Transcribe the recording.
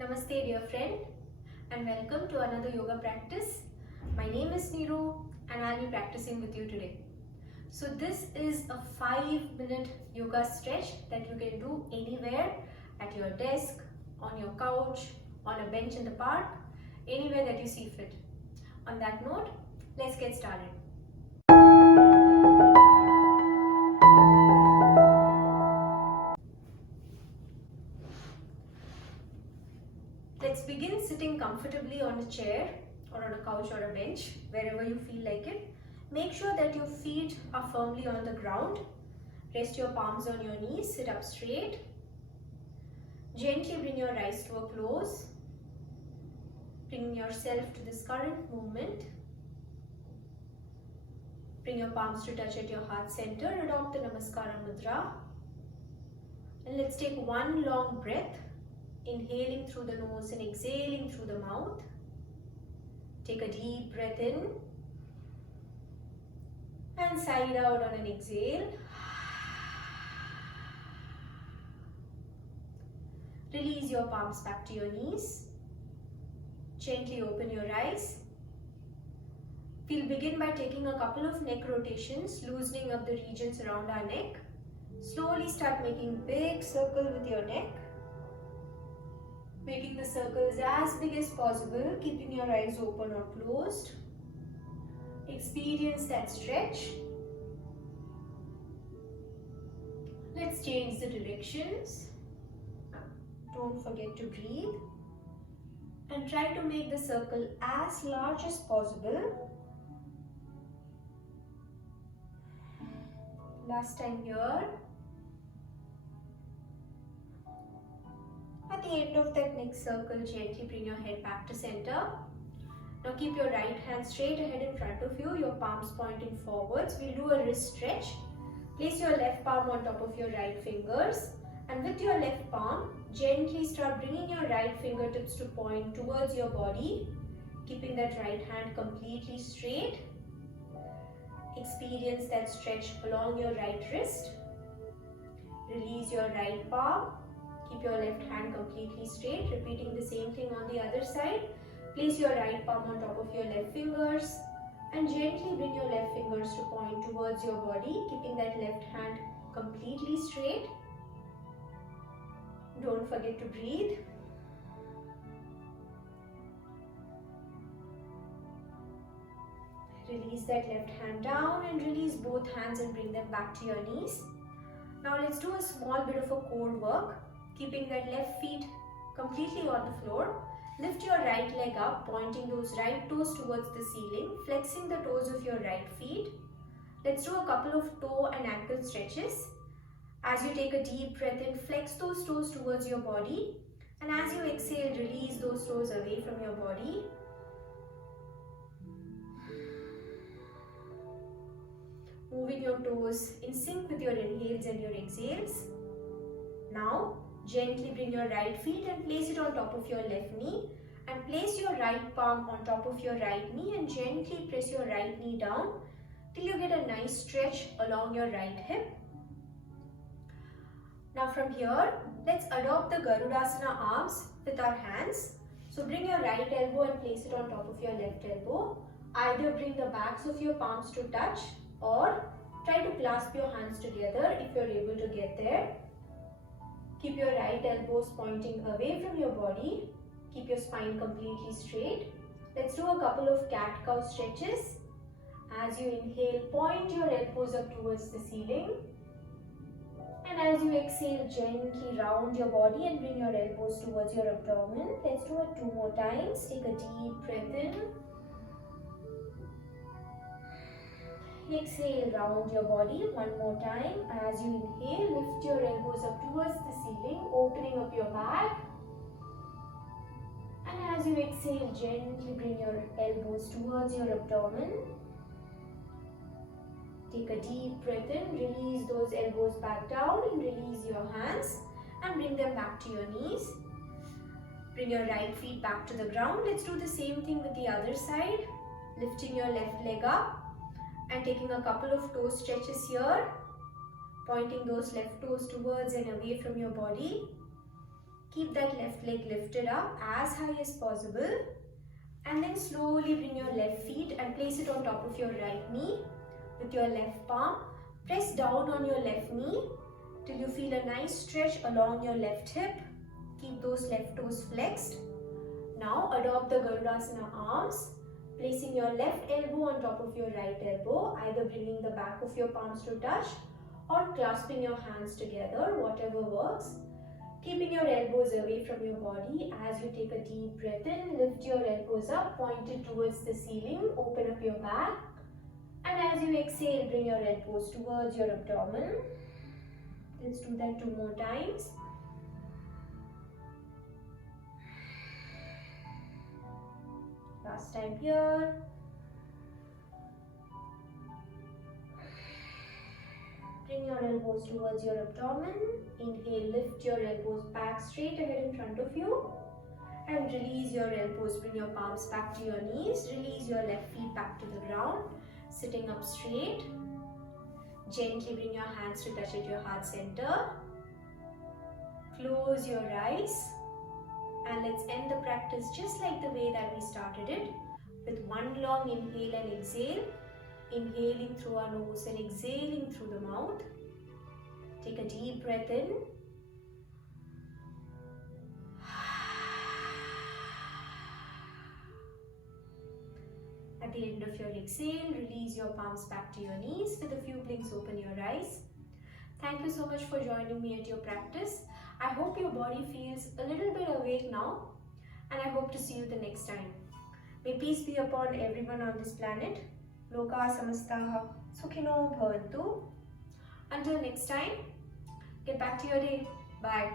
Namaste dear friend and welcome to another yoga practice. My name is Neeru and I'll be practicing with you today. So this is a 5-minute yoga stretch that you can do anywhere, at your desk, on your couch, on a bench in the park, anywhere that you see fit. On that note, let's get started. Let's begin sitting comfortably on a chair or on a couch or a bench, wherever you feel like it. Make sure that your feet are firmly on the ground. Rest your palms on your knees, sit up straight. Gently bring your eyes to a close. Bring yourself to this current movement. Bring your palms to touch at your heart center. Adopt the Namaskara Mudra. And let's take one long breath. Inhaling through the nose and exhaling through the mouth. Take a deep breath in and sigh it out on an exhale. Release your palms back to your knees. Gently open your eyes. We'll begin by taking a couple of neck rotations, loosening up the regions around our neck. Slowly start making big circle with your neck. Making the circles as big as possible, keeping your eyes open or closed. Experience that stretch. Let's change the directions. Don't forget to breathe. And try to make the circle as large as possible. Last time here. At the end of that next circle, gently bring your head back to center. Now keep your right hand straight ahead in front of you, your palms pointing forwards. We'll do a wrist stretch. Place your left palm on top of your right fingers. And with your left palm, gently start bringing your right fingertips to point towards your body. Keeping that right hand completely straight. Experience that stretch along your right wrist. Release your right palm. Keep your left hand completely straight, repeating the same thing on the other side. Place your right palm on top of your left fingers and gently bring your left fingers to point towards your body, keeping that left hand completely straight. Don't forget to breathe. Release that left hand down and release both hands and bring them back to your knees. Now let's do a small bit of a core work. Keeping that left feet completely on the floor. Lift your right leg up, pointing those right toes towards the ceiling, flexing the toes of your right feet. Let's do a couple of toe and ankle stretches. As you take a deep breath in, flex those toes towards your body. And as you exhale, release those toes away from your body. Moving your toes in sync with your inhales and your exhales. Now, gently bring your right feet and place it on top of your left knee and place your right palm on top of your right knee and gently press your right knee down till you get a nice stretch along your right hip. Now from here, let's adopt the Garudasana arms with our hands. So bring your right elbow and place it on top of your left elbow. Either bring the backs of your palms to touch or try to clasp your hands together if you're able to get there. Keep your right elbows pointing away from your body. Keep your spine completely straight. Let's do a couple of cat-cow stretches. As you inhale, point your elbows up towards the ceiling. And as you exhale, gently round your body and bring your elbows towards your abdomen. Let's do it 2 more times. Take a deep breath in. Exhale, round your body 1 more time. As you inhale, lift your elbows up towards the ceiling, opening up your back. And as you exhale, gently bring your elbows towards your abdomen. Take a deep breath in, release those elbows back down and release your hands and bring them back to your knees. Bring your right feet back to the ground. Let's do the same thing with the other side. Lifting your left leg up and taking a couple of toe stretches here, pointing those left toes towards and away from your body. Keep that left leg lifted up as high as possible. And then slowly bring your left feet and place it on top of your right knee. With your left palm, press down on your left knee till you feel a nice stretch along your left hip. Keep those left toes flexed. Now adopt the Garudasana arms, placing your left elbow on top of your right elbow, either bringing the back of your palms to touch or clasping your hands together, whatever works. Keeping your elbows away from your body. As you take a deep breath in, lift your elbows up, pointed towards the ceiling, open up your back. And as you exhale, bring your elbows towards your abdomen. Let's do that 2 more times. Last time here. Bring your elbows towards your abdomen. Inhale, lift your elbows back straight ahead in front of you. And release your elbows, bring your palms back to your knees. Release your left feet back to the ground. Sitting up straight. Gently bring your hands to touch at your heart center. Close your eyes. And let's end the practice just like the way that we started it. With one long inhale and exhale. Inhaling through our nose and exhaling through the mouth. Take a deep breath in. At the end of your exhale, release your palms back to your knees. With a few blinks, open your eyes. Thank you so much for joining me at your practice. I hope your body feels a little bit awake now, and I hope to see you the next time. May peace be upon everyone on this planet. Loka samastaha sukhino bhavantu. Until next time, get back to your day. Bye.